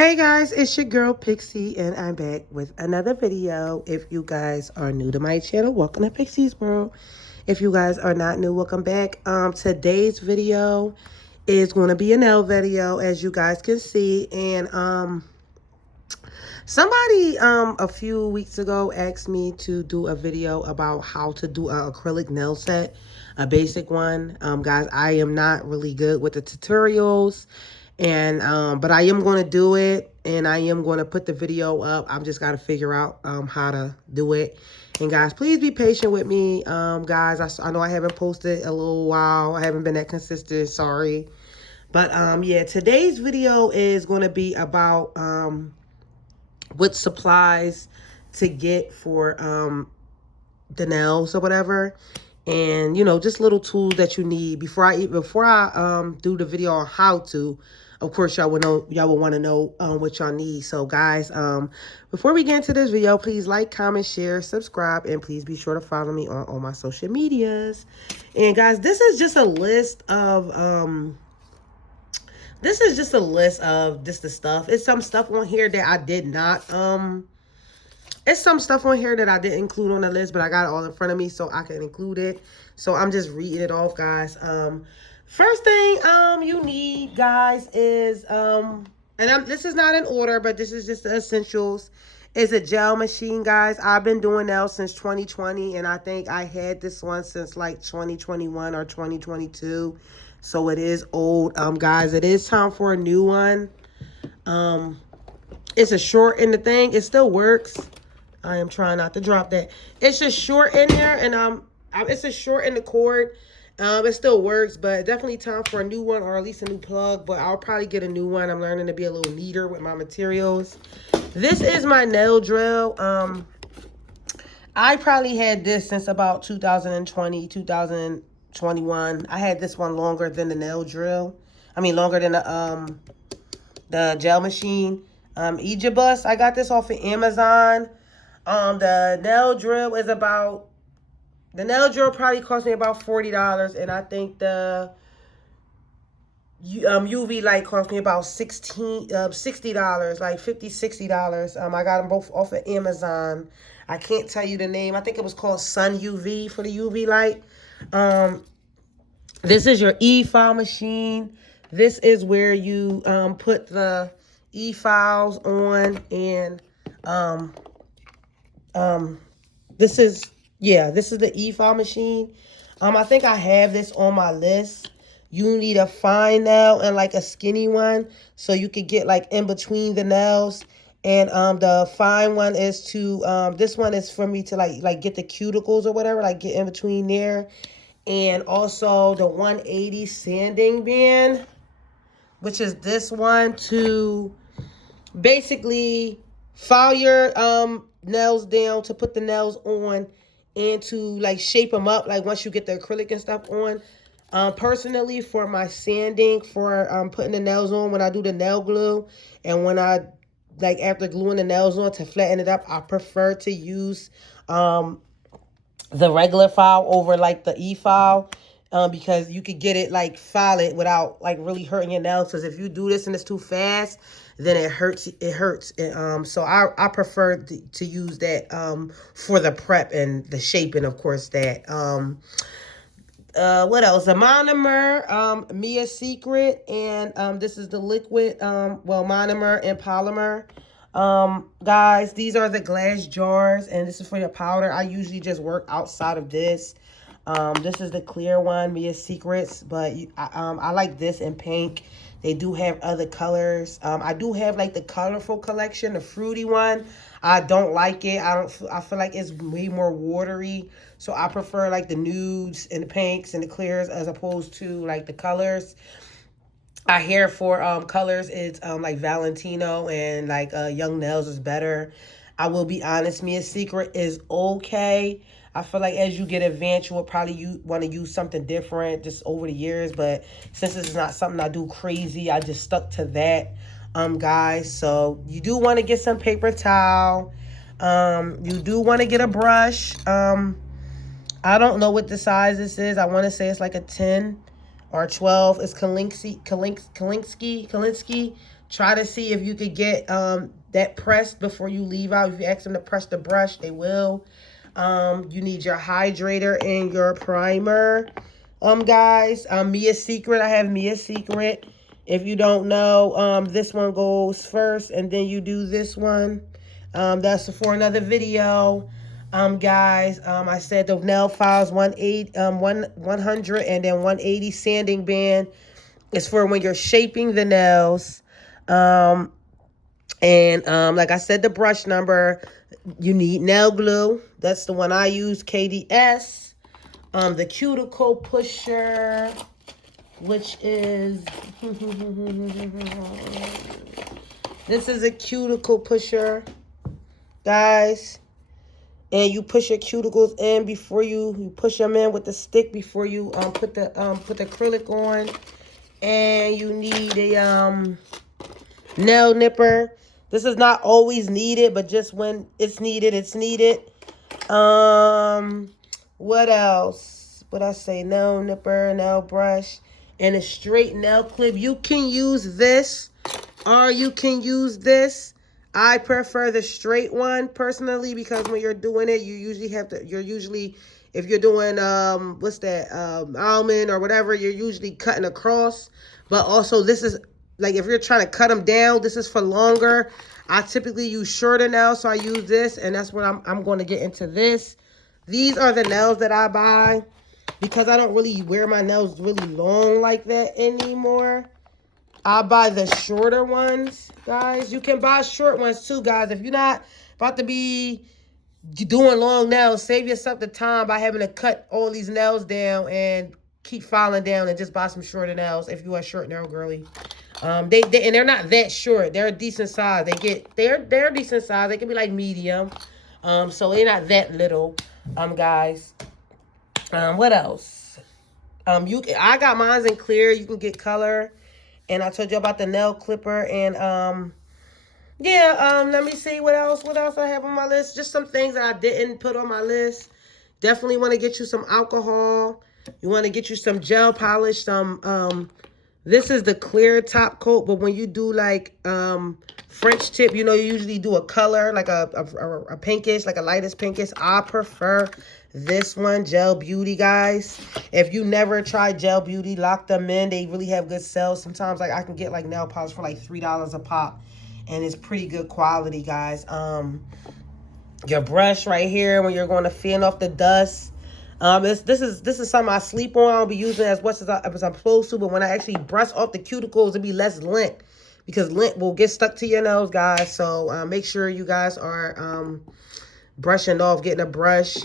Hey guys, it's your girl Pixie, and I'm back with another video. If you guys are new to my channel, welcome to Pixie's World. If you guys are not new, welcome back. Today's video is going to be a nail video, as you guys can see. And somebody a few weeks ago asked me to do a video about how to do an acrylic nail set, a basic one. Guys, I am not really good with the tutorials, and but I am going to do it, and I am going to put the video up. I've just got to figure out how to do it. And guys, please be patient with me. Guys, I know I haven't posted a little while. I haven't been that consistent. Sorry. But yeah, today's video is going to be about what supplies to get for the nails or whatever, and just little tools that you need before I do the video on how to. Of course, y'all will want to know what y'all need. So guys, before we get into this video, please like, comment, share, subscribe, and please be sure to follow me on all my social medias. And guys, this is just a list of just the stuff. It's some stuff on here that I did not it's some stuff on here that I didn't include on the list, but I got it all in front of me so I can include it. So I'm just reading it off, guys. First thing you need, guys, is this is not in order, but this is just the essentials. Is a gel machine, guys. I've been doing nails since 2020, and I think I had this one since like 2021 or 2022. So it is old. Guys, it is time for a new one. It's a short in the thing. It still works. I am trying not to drop that. It's just short in there, and it's a short in the cord. It still works, but definitely time for a new one, or at least a new plug. But I'll probably get a new one. I'm learning to be a little neater with my materials. This is my nail drill. I probably had this since about 2020, 2021. I had this one longer than the nail drill. I mean, longer than the gel machine. Ejibus. I got this off of Amazon. The nail drill probably cost me about $40, and I think the UV light cost me about $60, like $50, $60. I got them both off of Amazon. I can't tell you the name. I think it was called Sun UV for the UV light. This is your e-file machine. This is where you put the e-files on, and this is the e-file machine. I think I have this on my list. You need a fine nail and like a skinny one, so you could get like in between the nails. And the fine one is to this one is for me to like get the cuticles or whatever, like get in between there. And also the 180 sanding band, which is this one, to basically file your nails down, to put the nails on, and to like shape them up, like once you get the acrylic and stuff on. Personally, for my sanding, for putting the nails on, when I do the nail glue, and when I like after gluing the nails on to flatten it up, I prefer to use the regular file over like the e-file, because you could get it like file it without like really hurting your nails. Because if you do this and it's too fast, then it hurts. So I prefer to use that for the prep and the shaping, of course. That what else? A monomer, Mia Secret, and this is the liquid, monomer and polymer. Guys, these are the glass jars, and this is for your powder. I usually just work outside of this. This is the clear one, Mia Secrets, but I like this in pink. They do have other colors. I do have like the colorful collection, the fruity one. I don't like it. I feel like it's way more watery. So I prefer like the nudes and the pinks and the clears as opposed to like the colors. I hear for colors, it's like Valentino and like Young Nails is better. I will be honest, Mia Secret is okay. I feel like as you get advanced, you will probably want to use something different just over the years. But since this is not something I do crazy, I just stuck to that, guys. So you do want to get some paper towel. You do want to get a brush. I don't know what the size this is. I want to say it's like a 10 or 12. It's Kalinsky Try to see if you could get that pressed before you leave out. If you ask them to press the brush, they will. You need your hydrator and your primer. Guys, Mia's Secret. I have Mia's Secret. If you don't know, this one goes first, and then you do this one. That's for another video. Guys, I said the nail files 100 and then 180 sanding band is for when you're shaping the nails. Like I said, the brush number, you need nail glue. That's the one I use, KDS. The cuticle pusher, which is this is a cuticle pusher, guys. And you push your cuticles in before you push them in with the stick before you put the acrylic on. And you need a nail nipper. This is not always needed, but just when it's needed, it's needed. What else? What I say? Nail nipper, nail brush, and a straight nail clip. You can use this, or you can use this. I prefer the straight one personally because when you're doing it, you usually have to. If you're doing what's that, almond or whatever, you're usually cutting across. But also, this is like if you're trying to cut them down, this is for longer. I typically use shorter nails, so I use this, and that's what I'm going to get into this. These are the nails that I buy because I don't really wear my nails really long like that anymore. I buy the shorter ones, guys. You can buy short ones too, guys. If you're not about to be doing long nails, save yourself the time by having to cut all these nails down and keep filing down and just buy some shorter nails if you are a short nail girly. And they're not that short. They're a decent size. They're a decent size. They can be like medium. So they're not that little, guys. What else? I got mine in clear. You can get color. And I told you about the nail clipper. And let me see what else I have on my list. Just some things that I didn't put on my list. Definitely want to get you some alcohol. You want to get you some gel polish, this is the clear top coat, but when you do like French tip, you usually do a color, like a pinkish, like a lightest pinkish. I prefer this one, Gel Beauty, guys. If you never tried Gel Beauty, lock them in. They really have good sales. Sometimes like I can get like nail polish for like $3 a pop, and it's pretty good quality, guys. Your brush right here when you're going to fan off the dust. This is something I sleep on. I'll be using as much as I'm supposed to, but when I actually brush off the cuticles, it'll be less lint because lint will get stuck to your nose, guys. So make sure you guys are brushing off, getting a brush,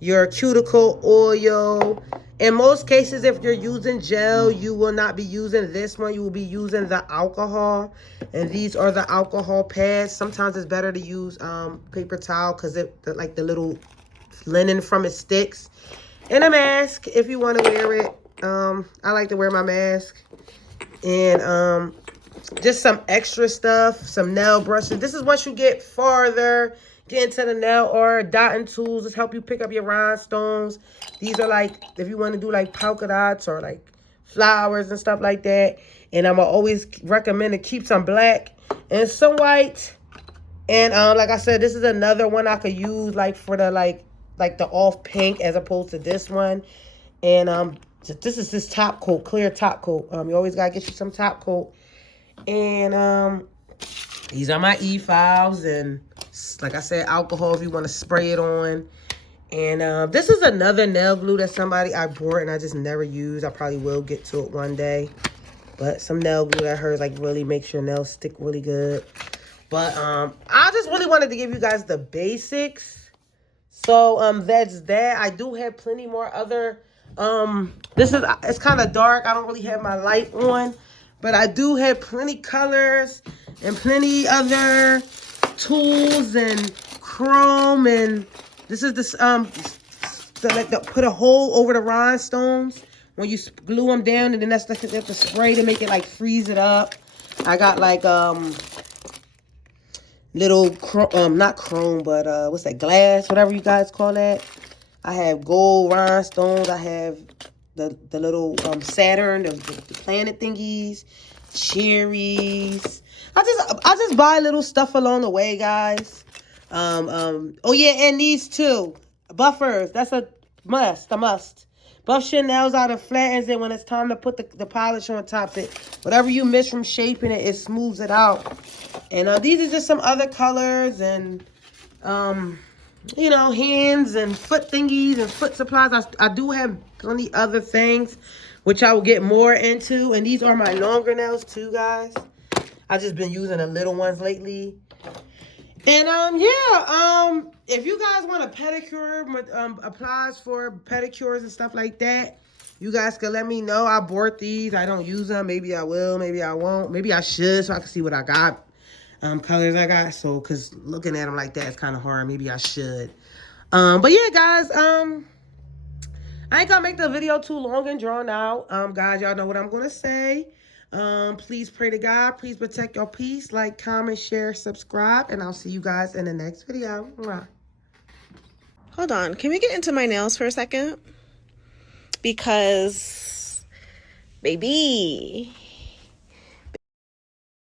your cuticle oil. In most cases, if you're using gel, you will not be using this one. You will be using the alcohol, and these are the alcohol pads. Sometimes it's better to use paper towel because like the little linen from it sticks. And a mask if you want to wear it. I like to wear my mask. And just some extra stuff, some nail brushes. This is once you get farther, get into the nail or dotting tools. This help you pick up your rhinestones. These are like if you want to do like polka dots or like flowers and stuff like that. And I'm always recommend to keep some black and some white. And like I said, this is another one I could use like for the like the off pink as opposed to this one. And this is this top coat, clear top coat. You always gotta get you some top coat. And these are my e-files, and like I said, alcohol if you want to spray it on. And this is another nail glue that I bought and I just never used. I probably will get to it one day. But some nail glue that hurts like really makes your nails stick really good. But I just really wanted to give you guys the basics. So that's that. I do have plenty more other it's kind of dark. I don't really have my light on, but I do have plenty colors and plenty other tools and chrome. And this is this put a hole over the rhinestones when you glue them down, and then that's like you have to spray to make it like freeze it up. I got like little not chrome, but what's that, glass, whatever you guys call that. I have gold rhinestones. I have the little Saturn, the planet thingies, cherries. I just buy little stuff along the way, guys. Oh yeah, and these two buffers. That's a must. Buff your nails out and flattens it when it's time to put the polish on top. It whatever you miss from shaping it, it smooths it out. And these are just some other colors and you know, hands and foot thingies and foot supplies. I do have plenty other things, which I will get more into. And these are my longer nails too, guys. I've just been using the little ones lately. And yeah, if you guys want a pedicure, applies for pedicures and stuff like that, you guys can let me know. I bought these. I don't use them. Maybe I will. Maybe I won't. Maybe I should so I can see what I got. Colors I got. So, because looking at them like that is kind of hard. Maybe I should. But yeah, guys, I ain't gonna make the video too long and drawn out. Guys, y'all know what I'm gonna say. Please pray to God. Please protect your peace. Like, comment, share, subscribe, and I'll see you guys in the next video. Mwah. Hold on. Can we get into my nails for a second? Because, baby,